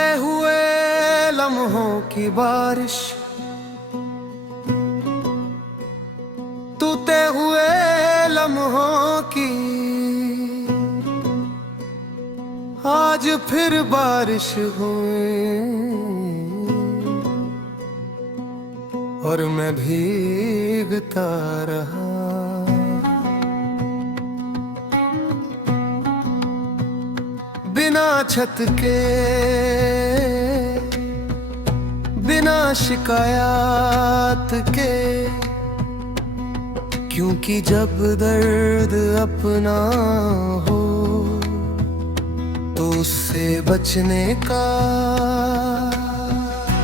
टूटे हुए लम्हों की बारिश, टूटे हुए लम्हों की आज फिर बारिश हुई और मैं भीगता रहा। बिना छत के, बिना शिकायत के, क्योंकि जब दर्द अपना हो तो उससे बचने का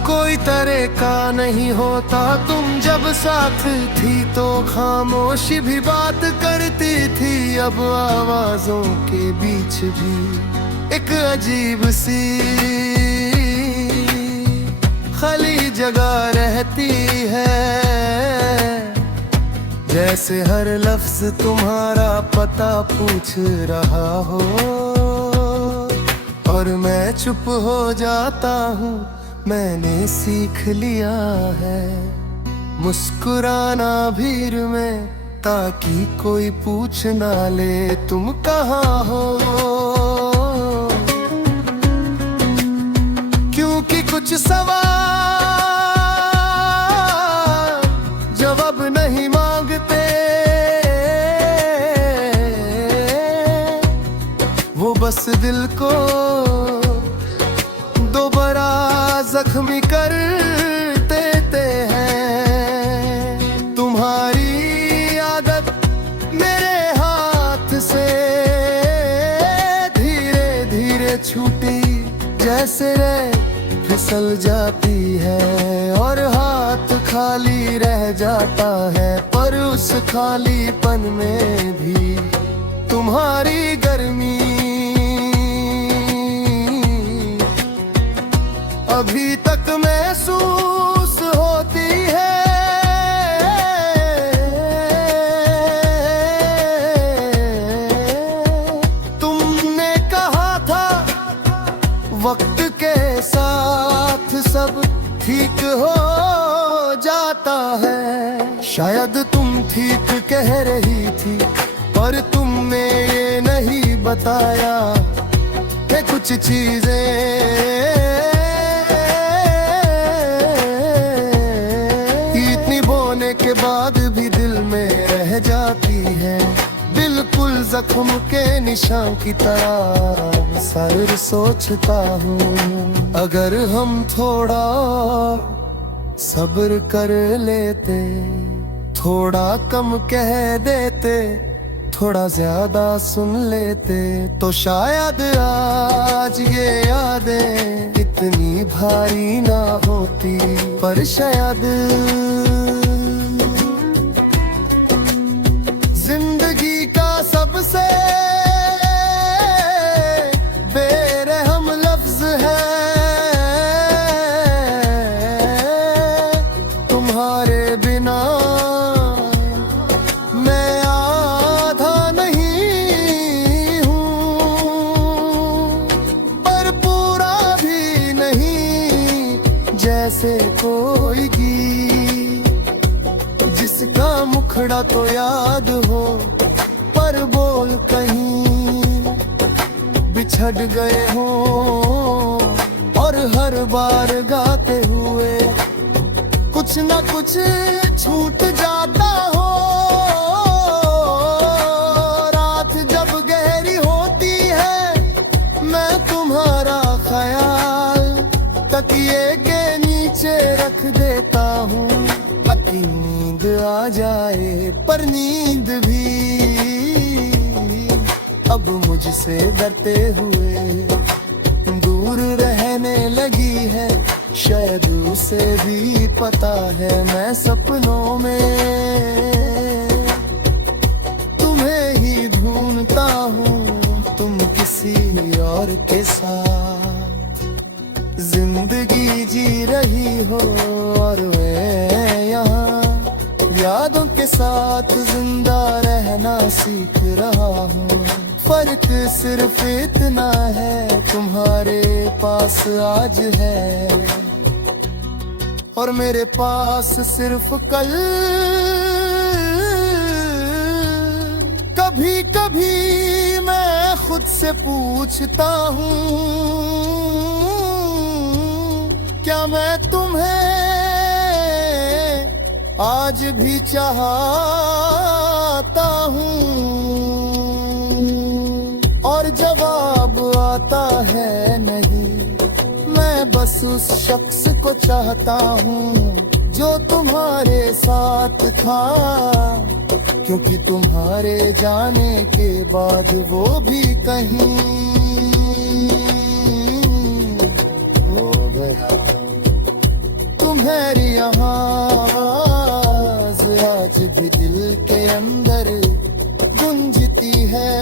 कोई तरीका नहीं होता। तुम जब साथ थी तो खामोशी भी बात करती थी, अब आवाजों के बीच भी एक अजीब सी खाली जगह रहती है, जैसे हर लफ्ज तुम्हारा पता पूछ रहा हो और मैं चुप हो जाता हूँ। मैंने सीख लिया है मुस्कुराना भीड़ में, ताकि कोई पूछ ना ले तुम कहाँ हो। क्योंकि कुछ सवाल जवाब नहीं मांगते, वो बस दिल को दोबारा जख्मी कर देते हैं। तुम्हारी आदत मेरे हाथ से धीरे धीरे छूटी, जैसे फिसल जाती है और हाथ खाली रह जाता है, पर उस खालीपन में भी तुम्हारी गर्मी अभी तक महसूस होती है। तुमने कहा था वक्त के साथ सब ठीक हो जाता है, शायद तुम ठीक कह रही थी, पर तुमने ये नहीं बताया कि कुछ चीजें के बाद भी दिल में रह जाती है, बिल्कुल जख्म के निशान की तरह। सर सोचता हूँ अगर हम थोड़ा सब्र कर लेते, थोड़ा कम कह देते, थोड़ा ज्यादा सुन लेते, तो शायद आज ये यादें इतनी भारी ना होती। पर शायद जिंदगी का सबसे बेरहम लफ्ज है तुम्हारे बिना मैं आधा नहीं हूँ, पर पूरा भी नहीं। जैसे कोई जिसका मुखड़ा तो याद हो, पर बोल कहीं बिछड़ गए हो, और हर बार गाते हुए कुछ ना कुछ छूट जाता हो। रात जब गहरी होती है, मैं तुम्हारा ख्याल तकिए के नीचे रख देता हूँ, ताकि नींद आ जाए। पर नींद भी अब मुझसे डरते हुए दूर रहने लगी है, शायद उसे भी पता है मैं सपनों में तुम्हें ही ढूंढता हूँ, तुम किसी और के साथ जिंदगी जी रही हो और मैं यहाँ यादों के तुम्हारे साथ जिंदा रहना सीख रहा हूँ। फर्क सिर्फ इतना है तुम्हारे पास आज है और मेरे पास सिर्फ कल। कभी कभी मैं खुद से पूछता हूँ, क्या मैं तुम्हें आज भी चाहता हूँ? और जवाब आता है नहीं। मैं बस उस शख्स को चाहता हूँ जो तुम्हारे साथ था, क्योंकि तुम्हारे जाने के बाद वो भी कहीं हो गया। तुम्हारी आवाज़ आज भी दिल के अंदर गूंजती है,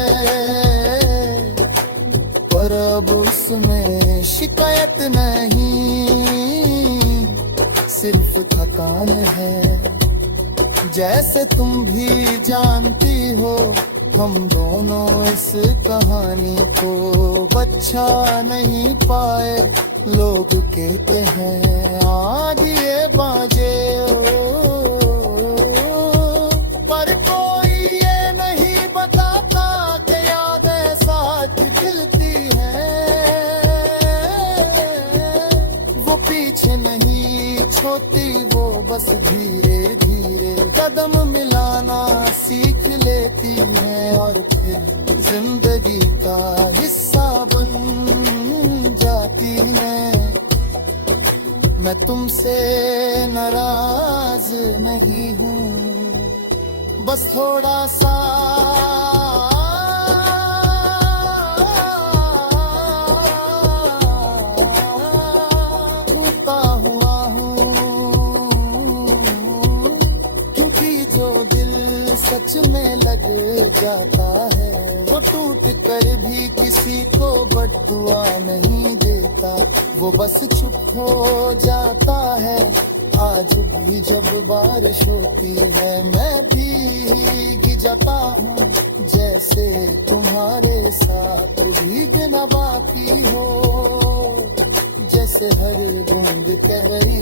पर अब उसमें शिकायत नहीं, सिर्फ थकान है। जैसे तुम भी जानती हो, हम दोनों इस कहानी को बचा नहीं पाए। लोग कहते हैं आज ये बाजे पर कोई ये नहीं बताता कि यादें साथ खिलती हैं। वो पीछे नहीं छोड़ती, वो बस धीरे धीरे कदम मिलाना सीख लेती है और फिर जिंदगी का हिस्सा बन जाती है। मैं तुमसे नाराज नहीं हूँ, बस थोड़ा सा टूटा हुआ हूँ, क्योंकि जो दिल सच में लग जाता है वो टूट कर भी किसी को बद्दुआ नहीं देता, वो बस चुप हो जाता है। आज भी जब बारिश होती है मैं भीग जाता हूँ, जैसे तुम्हारे साथ भीगना बाकी हो, जैसे हर बूंद कह रही